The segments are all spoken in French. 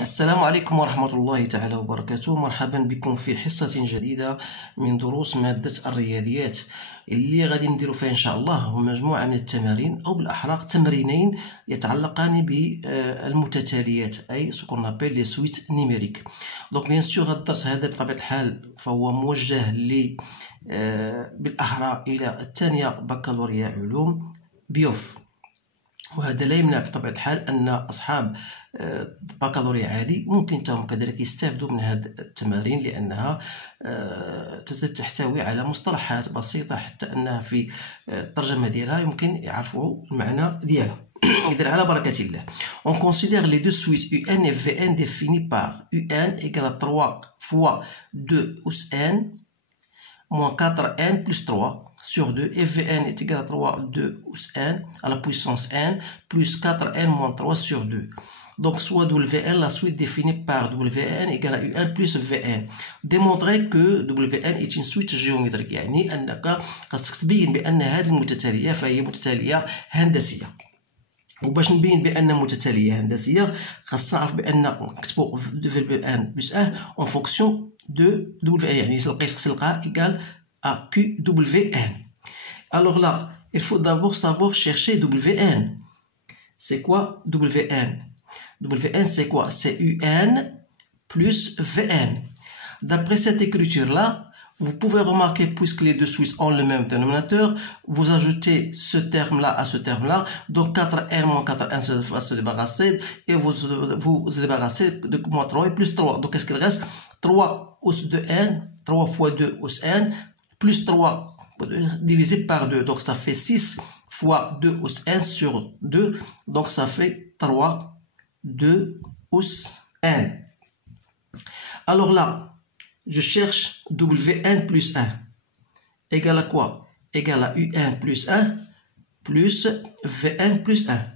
السلام عليكم ورحمة الله تعالى وبركاته. مرحبا بكم في حصة جديدة من دروس مادة الرياضيات اللي غادي نديرو فيها إن شاء الله مجموعة من التمارين أو بالأحرى تمرينين يتعلقان بالمتتاليات أي سو كون أبيل لي سويت نيميريك. دونك بيان سور هذا الدرس هذا بطبيعة الحال فهو موجه بالأحرى إلى الثانية بكالوريا علوم بيوف، وهذا لا يمنع بطبيعة الحال أن أصحاب بكالوريا عادي ممكن تهم كذلك يستافدوا من هذه التمارين، لأنها تحتوي على مصطلحات بسيطة حتى أنها في الترجمة ديالها يمكن يعرفوا المعنى ديالها. إذن على بركة الله. On considère les deux suites UN et VN définies par UN égale à 3 fois 2 us n moins 4n plus 3 sur 2 et Vn est égal à 3 2 us n à la puissance n plus 4n moins 3 sur 2. Donc soit Wn, la suite définie par Wn égale à Un plus Vn. Démontrer que Wn est une suite géométrique، يعني أنك خاصك تبين بأن هذه المتتالية فهي متتالية هندسية. وباش نبين بأن متتالية هندسية خاصنا نعرف بأن نكتبو Vn plus 1 en fonction de Wn، يعني لقيت خصني نلقاها égal à QWN. Alors là, il faut d'abord savoir chercher Wn. C'est quoi Wn? Wn, c'est quoi? C'est UN plus Vn. D'après cette écriture-là, vous pouvez remarquer, puisque les deux suites ont le même dénominateur, vous ajoutez ce terme-là à ce terme-là. Donc 4n moins 4n va se débarrasser et vous débarrassez de moins 3 et plus 3. Donc qu'est-ce qu'il reste? 3 us de n, 3 fois 2 us n, plus 3 divisé par 2. Donc ça fait 6 fois 2 us n sur 2. Donc ça fait 3 2 us n. Alors là, je cherche Wn plus 1 égale à quoi? Égale à Un plus 1 plus Vn plus 1.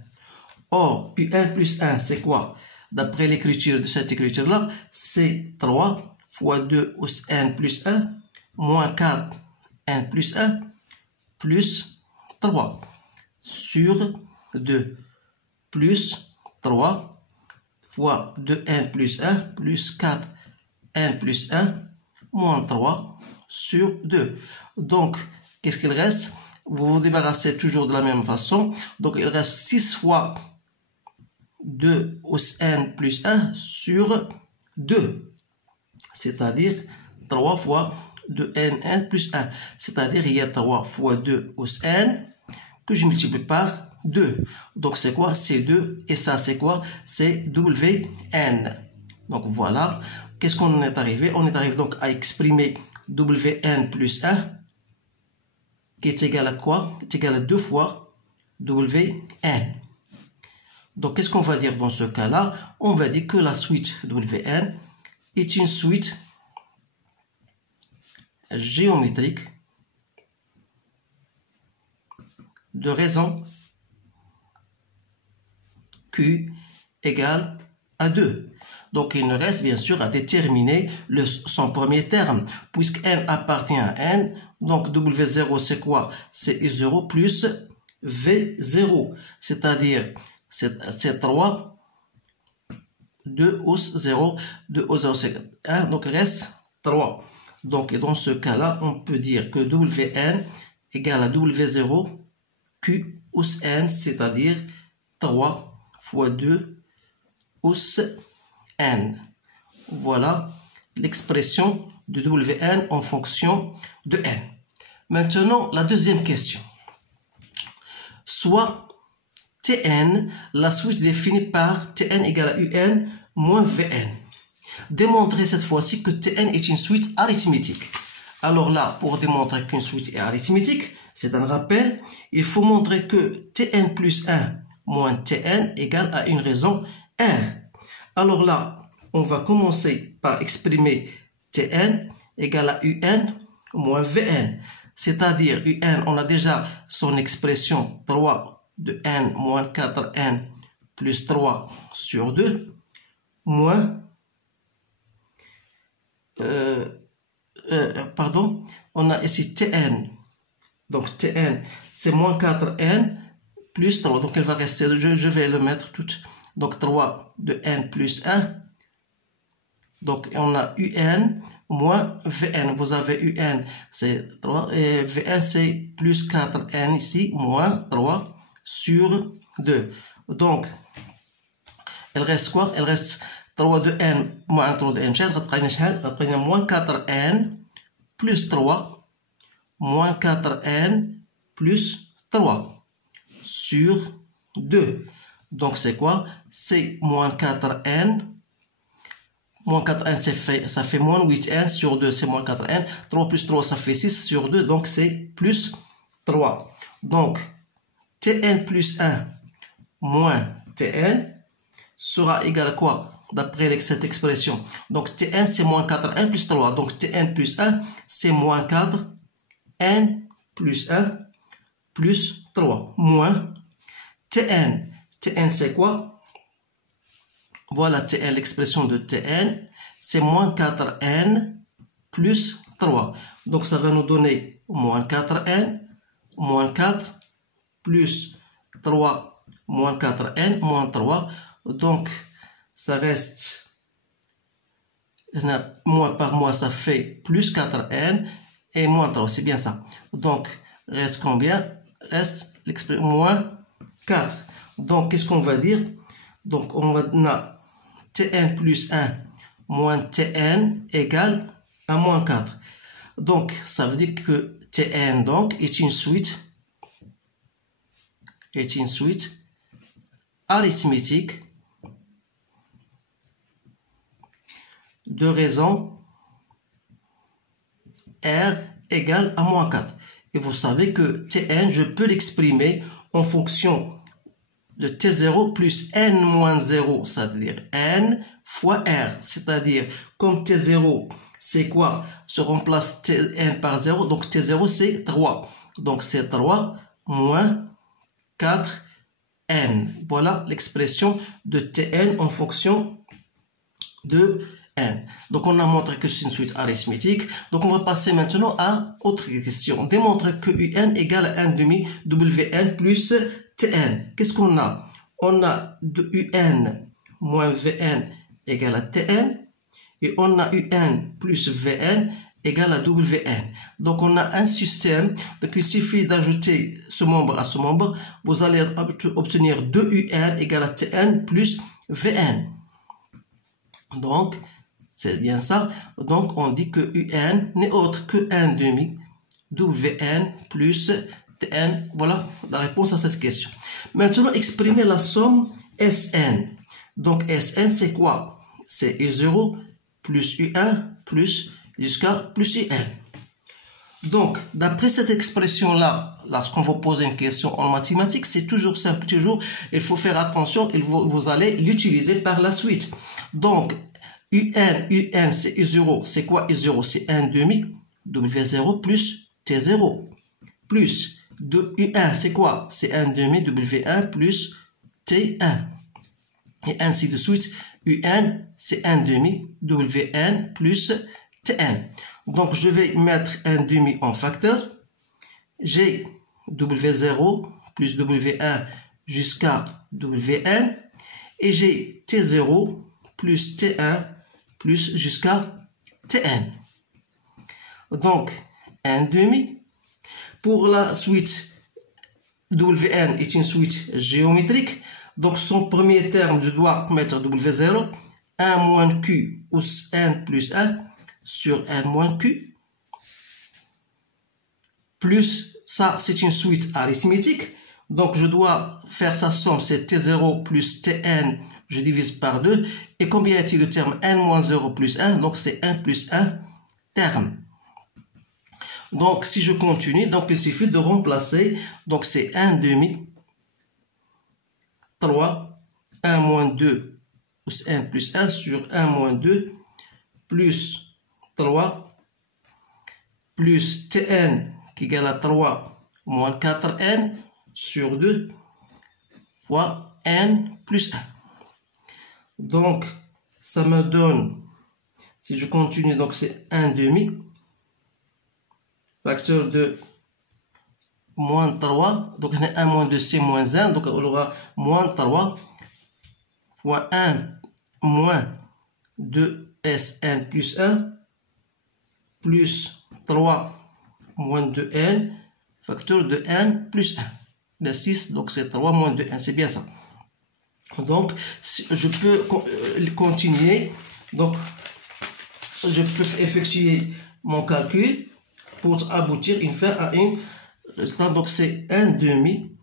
Or, Un plus 1, c'est quoi? D'après l'écriture de cette écriture-là, c'est 3 fois 2 us n plus 1 moins 4 n plus 1 plus 3 sur 2 plus 3 fois 2n plus 1 plus 4 n plus 1 moins 3 sur 2. Donc, qu'est-ce qu'il reste? Vous vous débarrassez toujours de la même façon. Donc, il reste 6 fois 2 us n plus 1 sur 2. C'est-à-dire 3 fois 2n plus 1. C'est-à-dire il y a 3 fois 2 us n que je multiplie par 2. Donc, c'est quoi? C'est 2. Et ça, c'est quoi? C'est Wn. Donc, voilà. Qu'est-ce qu'on est arrivé? On est arrivé donc à exprimer Wn plus 1 qui est égal à quoi? Qui est égal à 2 fois Wn. Donc, qu'est-ce qu'on va dire dans ce cas-là? On va dire que la suite Wn est une suite géométrique de raison Q égale à 2. Donc, il nous reste bien sûr à déterminer son premier terme, puisque n appartient à n. Donc, W0, c'est quoi? C'est I0 plus V0. C'est-à-dire, c'est 3, 2 us 0, 2 us 0, c'est 1. Donc, il reste 3. Donc, dans ce cas-là, on peut dire que Wn égale à W0 Q us n, c'est-à-dire 3 fois 2 us n. Voilà l'expression de Wn en fonction de n. Maintenant, la deuxième question. Soit Tn, la suite définie par Tn égale à Un moins Vn. Démontrer cette fois-ci que Tn est une suite arithmétique. Alors là, pour démontrer qu'une suite est arithmétique, c'est un rappel, il faut montrer que Tn plus 1 moins Tn égale à une raison R. Alors là, on va commencer par exprimer Tn égale à Un moins Vn. C'est-à-dire, Un, on a déjà son expression 3 de n moins 4n plus 3 sur 2 moins on a ici Tn. Donc Tn, c'est moins 4n plus 3. Donc elle va rester, je vais le mettre tout. Donc 3 de n plus 1 Donc, on a UN moins Vn. Vous avez UN, c'est 3, et Vn, c'est plus 4n ici, moins 3 sur 2. Donc, il reste quoi? Il reste 3 de n moins 3 de n. غتبقى moins 4n plus 3 moins 4n plus 3 sur 2. Donc, c'est quoi? C'est moins 4n. Moins 4n, ça fait moins 8n sur 2, c'est moins 4n. 3 plus 3, ça fait 6 sur 2, donc c'est plus 3. Donc, tn plus 1 moins tn sera égal à quoi? D'après cette expression. Donc, tn, c'est moins 4n plus 3. Donc, tn plus 1, c'est moins 4n plus 1 plus 3. Moins tn. Tn, c'est quoi? Voilà Tn, l'expression de Tn, c'est moins 4n plus 3. Donc ça va nous donner moins 4n, moins 4, plus 3, moins 4n, moins 3. Donc ça reste, moins par moins, ça fait plus 4n et moins 3, c'est bien ça. Donc reste combien? Reste l'expression moins 4. Donc qu'est-ce qu'on va dire? Donc on va... Tn plus 1 moins Tn égale à moins 4. Donc, ça veut dire que Tn donc, est une suite arithmétique de raison R égale à moins 4. Et vous savez que Tn, je peux l'exprimer en fonction de T0 plus n moins 0, c'est-à-dire n fois R. C'est-à-dire, comme T0, c'est quoi? Je remplace Tn par 0, donc T0, c'est 3. Donc, c'est 3 moins 4n. Voilà l'expression de Tn en fonction de n. Donc, on a montré que c'est une suite arithmétique. Donc, on va passer maintenant à autre question. Démontre que un égale à 1 demi Wn plus Tn. Qu'est-ce qu'on a? On a de Un moins Vn égale à Tn. Et on a Un plus Vn égale à Wn. Donc, on a un système. Donc, il suffit d'ajouter ce membre à ce membre. Vous allez obtenir 2Un égale à Tn plus Vn. Donc, c'est bien ça. Donc, on dit que Un n'est autre que 1 demi Wn plus Tn. Voilà la réponse à cette question. Maintenant, exprimer la somme Sn. Donc, Sn, c'est quoi? C'est U0 plus U1 plus jusqu'à plus UN. Donc, d'après cette expression-là, lorsqu'on vous pose une question en mathématiques, c'est toujours simple, toujours, il faut faire attention et vous allez l'utiliser par la suite. Donc, UN, c'est U0, c'est quoi U0? C'est 1 demi W0 plus T0 plus de U1, c'est quoi? C'est 1 demi W1 plus T1. Et ainsi de suite, UN, c'est 1 demi Wn plus Tn. Donc, je vais mettre 1 demi en facteur. J'ai W0 plus W1 jusqu'à Wn. Et j'ai T0 plus T1 plus jusqu'à Tn. Donc, 1 demi. Pour la suite, Wn est une suite géométrique. Donc, son premier terme, je dois mettre W0. 1 moins Q ou N plus 1 sur N moins Q. Plus, ça, c'est une suite arithmétique. Donc, je dois faire sa somme, c'est T0 plus Tn, je divise par 2. Et combien est-il de termes? N moins 0 plus 1, donc c'est 1 plus 1 terme. Donc, si je continue, donc il suffit de remplacer. Donc, c'est 1 demi, 3, 1 moins 2, plus 1 plus 1 sur 1 moins 2, plus 3, plus Tn qui égale à 3 moins 4n sur 2 fois n plus 1. Donc, ça me donne, si je continue, donc c'est 1 demi, facteur de moins 3, donc 1 moins 2 c'est moins 1, donc on aura moins 3 fois 1 moins 2n Sn plus 1 plus 3 moins 2n facteur de n plus 1. Le 6, donc c'est 3 moins 2n, c'est bien ça. Donc, je peux continuer. Donc, je peux effectuer mon calcul pour aboutir une fin à une résultat. Donc, c'est 1 demi.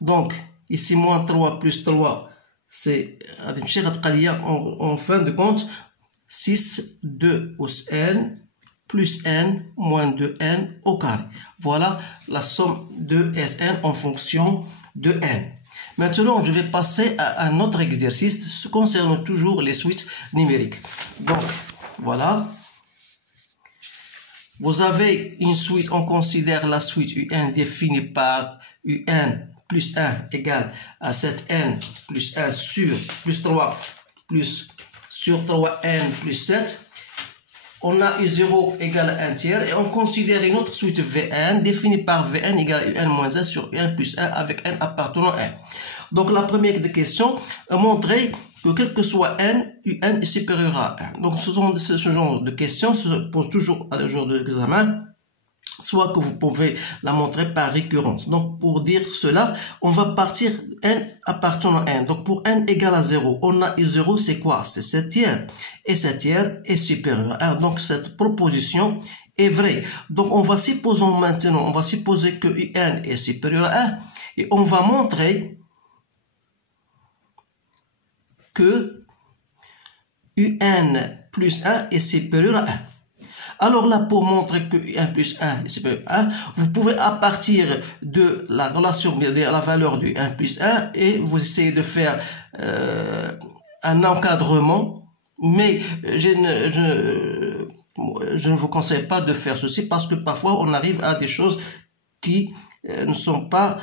Donc, ici, moins 3 plus 3, c'est en fin de compte 6 2 os n plus n moins 2n au carré. Voilà la somme de Sn en fonction de n. Maintenant, je vais passer à un autre exercice concernant toujours les suites numériques. Donc, voilà. Vous avez une suite, on considère la suite un définie par un plus 1 égale à 7n plus 1 sur plus 3 plus sur 3n plus 7. On a U0 égale à 1 tiers et on considère une autre suite Vn définie par Vn égale à un moins 1 sur un plus 1 avec n appartenant à 1. Donc la première des questions montrer que quel que soit n, un est supérieur à 1. Donc ce genre de questions se posent toujours à le jour de l'examen, soit que vous pouvez la montrer par récurrence. Donc pour dire cela, on va partir n appartenant à 1. Donc pour n égale à 0, on a I0, c'est quoi? C'est 7 tiers. Et 7 tiers est supérieur à 1. Donc cette proposition est vraie. Donc on va supposer maintenant, on va supposer que n est supérieur à 1 et on va montrer que un plus 1 est supérieur à 1. Alors là, pour montrer que un plus 1 est supérieur à 1, vous pouvez à partir de la relation de la valeur du 1 plus 1 et vous essayez de faire un encadrement, mais je ne vous conseille pas de faire ceci parce que parfois on arrive à des choses qui ne sont pas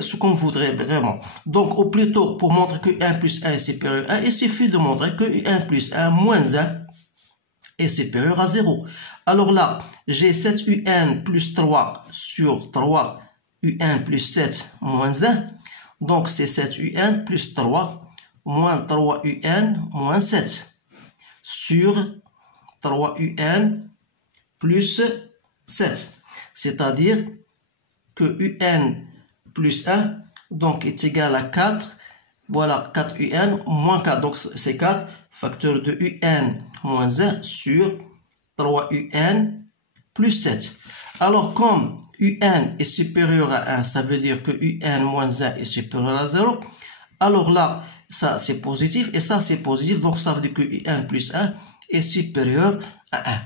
ce qu'on voudrait vraiment. Donc, au plutôt, pour montrer que 1 plus 1 est supérieur à 1, il suffit de montrer que 1 plus 1 moins 1 est supérieur à 0. Alors là, j'ai 7un plus 3 sur 3un plus 7 moins 1. Donc, c'est 7un plus 3 moins 3un moins 7 sur 3un plus 7. C'est-à-dire que un plus 1 donc est égal à 4. Voilà, 4un moins 4. Donc, c'est 4 facteur de un moins 1 sur 3un plus 7. Alors, comme un est supérieur à 1, ça veut dire que un moins 1 est supérieur à 0. Alors là, ça c'est positif et ça c'est positif. Donc, ça veut dire que un plus 1 est supérieur à 1.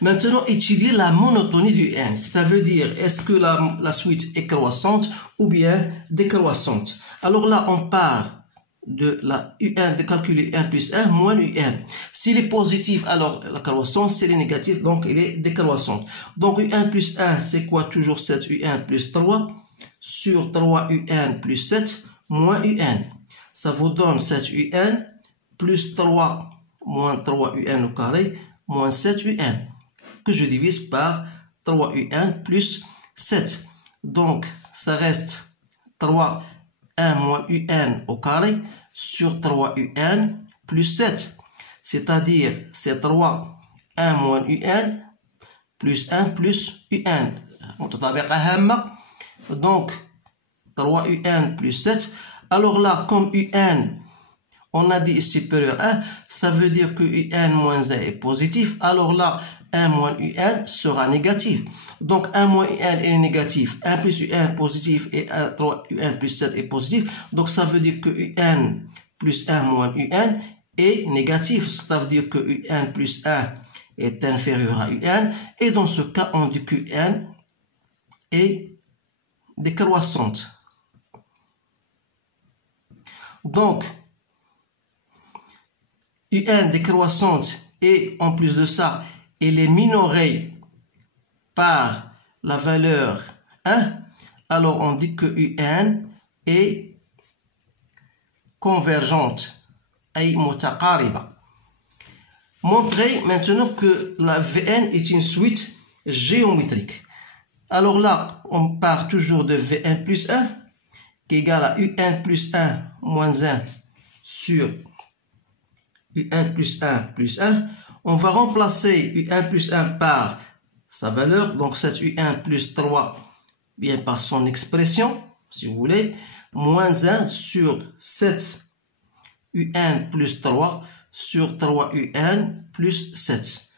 Maintenant, étudier la monotonie du n. Ça veut dire, est-ce que la suite est croissante ou bien décroissante? Alors là, on part de la un, de calculer 1 plus 1 moins un. S'il est positif, alors la croissance, s'il est négatif, donc il est décroissant. Donc, un plus 1, c'est quoi? Toujours 7un plus 3 sur 3un plus 7 moins un. Ça vous donne 7un plus 3 moins 3un au carré moins 7un que je divise par 3un plus 7. Donc, ça reste 3 1 moins un au carré sur 3un plus 7. C'est-à-dire, c'est 3 1 moins un plus 1 plus un. Donc, 3un plus 7. Alors là, comme un, on a dit est supérieur à 1, ça veut dire que un moins 1 est positif. Alors là, 1 moins un sera négatif. Donc 1 moins un est négatif, 1 plus un positif et 3un plus 7 est positif. Donc ça veut dire que un plus 1 moins un est négatif. Ça veut dire que un plus 1 est inférieur à un. Et dans ce cas, on dit que un est décroissante. Donc, un décroissante et en plus de ça, elle est minorée par la valeur 1, alors on dit que un est convergente, ay mutaqariba. Montrez maintenant que la Vn est une suite géométrique. Alors là, on part toujours de Vn plus 1 qui est égal à un plus 1 moins 1 sur U1 plus 1 plus 1. On va remplacer U1 plus 1 par sa valeur, donc 7U1 plus 3, bien par son expression, si vous voulez, moins 1 sur 7U1 plus 3 sur 3UN plus 7,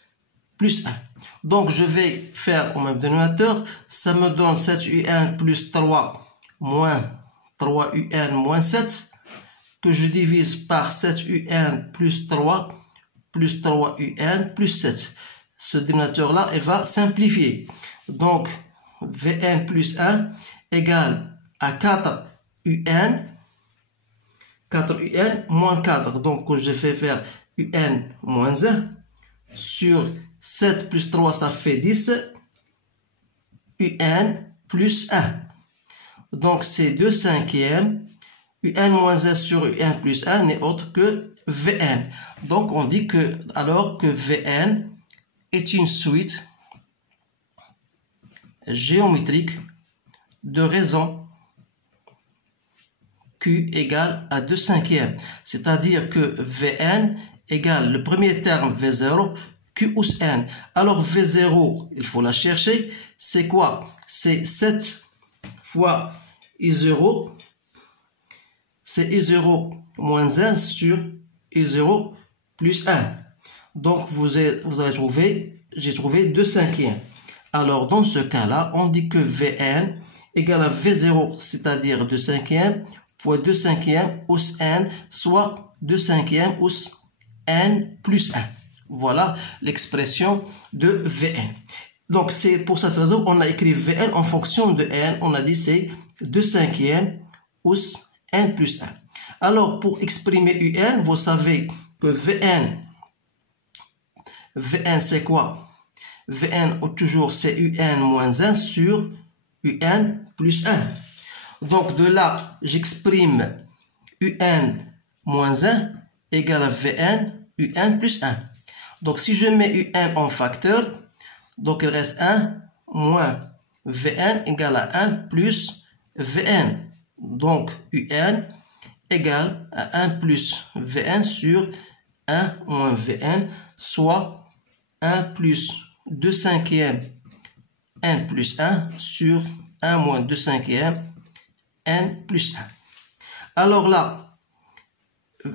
plus 1. Donc, je vais faire au même dénominateur, ça me donne 7UN plus 3 moins 3UN moins 7, que je divise par 7UN plus 3 plus 3UN plus 7. Ce dénominateur-là, il va simplifier. Donc, Vn plus 1 égale à 4UN, 4UN moins 4. Donc, je fais faire UN moins 1 sur 7 plus 3, ça fait 10. UN plus 1. Donc, c'est 2 cinquièmes. UN moins 1 sur UN plus 1 n'est autre que Vn. Donc, on dit que, alors que Vn est une suite géométrique de raisons Q égale à 2 cinquièmes. C'est-à-dire que Vn égale le premier terme V0, Q us N. Alors V0, il faut la chercher. C'est quoi? C'est 7 fois I0. C'est I0 moins 1 sur I0 plus 1. Donc, vous allez trouver, j'ai trouvé 2 cinquièmes. Alors, dans ce cas-là, on dit que Vn égale à V0, c'est-à-dire 2 cinquièmes, fois 2 cinquièmes, us N, soit 2 cinquièmes, us N plus 1. Voilà l'expression de Vn. Donc, c'est pour cette raison qu'on a écrit Vn en fonction de N. On a dit c'est 2 cinquièmes, us N plus 1. Alors, pour exprimer Un, vous savez que Vn c'est quoi? Vn toujours c'est Un moins 1 sur Un plus 1. Donc de là, j'exprime Un moins 1 égale à Vn Un plus 1. Donc si je mets Un en facteur, donc il reste 1 moins Vn égale à 1 plus Vn. Donc Un égale à 1 plus Vn sur 1 moins Vn, soit 1 plus 2 cinquièmes N plus 1 sur 1 moins 2 cinquièmes N plus 1. Alors là,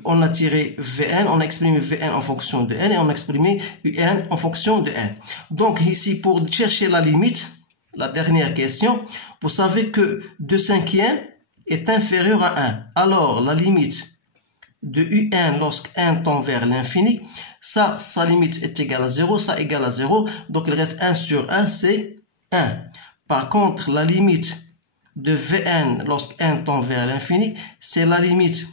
on a tiré Vn, on a exprimé Vn en fonction de N et on a exprimé Un en fonction de N. Donc ici, pour chercher la limite, la dernière question, vous savez que 2 cinquièmes est inférieur à 1. Alors, la limite de Un lorsque n tend vers l'infini, ça, sa limite est égale à 0, ça égale à 0, donc il reste 1 sur 1, c'est 1. Par contre, la limite de Vn lorsque n tend vers l'infini, c'est la limite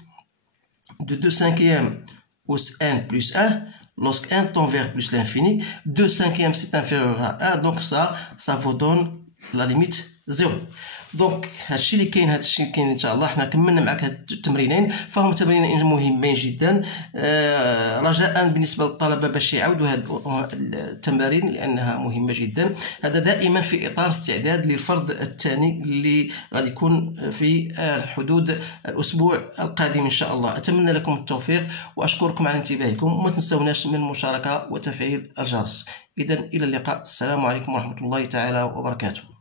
de 2 cinquièmes us n plus 1, lorsque n tend vers plus l'infini. 2 cinquièmes c'est inférieur à 1, donc ça vous donne la limite 0. دونك هادشي اللي كاين ان شاء الله. حنا كملنا معك هاد التمرينين، فهم تمرينين مهمين جدا. رجاء بالنسبه للطلبه باش يعاودوا هاد التمارين لانها مهمه جدا. هذا دائما في اطار استعداد للفرض الثاني اللي غادي يكون في حدود الاسبوع القادم ان شاء الله. اتمنى لكم التوفيق واشكركم على انتباهكم، وما تنسوناش من المشاركه وتفعيل الجرس. اذا الى اللقاء، السلام عليكم ورحمه الله تعالى وبركاته.